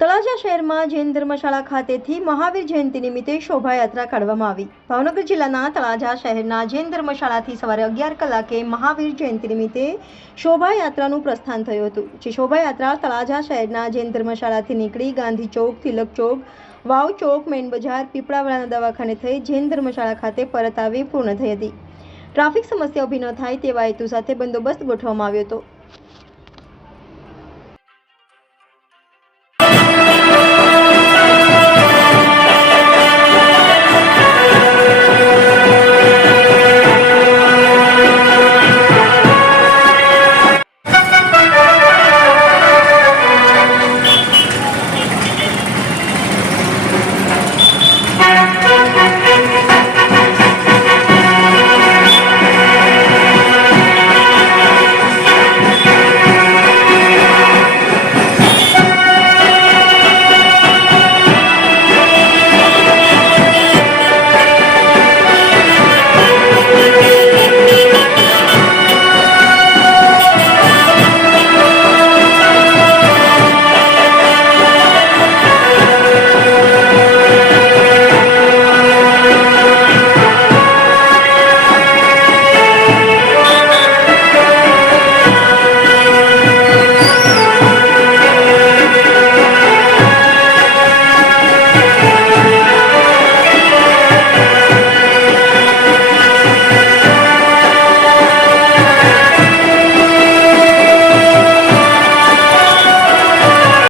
તળાજા શહેરમાં જૈન ધર્મશાળા ખાતેથી મહાવીર જયંતિ નિમિત્તે શોભાયાત્રા કાઢવામાં આવી। ભાવનગર જિલ્લાના તળાજા શહેરના જૈન ધર્મશાળાથી સવારે 11 કલાકે મહાવીર જયંતિ નિમિત્તે શોભાયાત્રાનું પ્રસ્થાન થયું હતું। જે શોભાયાત્રા તળાજા શહેરના જૈન ધર્મશાળાથી નીકળી ગાંધી ચોક, તિલક ચોક, વાવ ચોક, મેન બજાર, પીપળાવાળાના દવાખાને થઈ જૈન ધર્મશાળા ખાતે પરત આવી પૂર્ણ થઈ હતી। ટ્રાફિક સમસ્યા ઊભી ન થાય તેવા હેતુ સાથે બંદોબસ્ત ગોઠવવામાં આવ્યો હતો।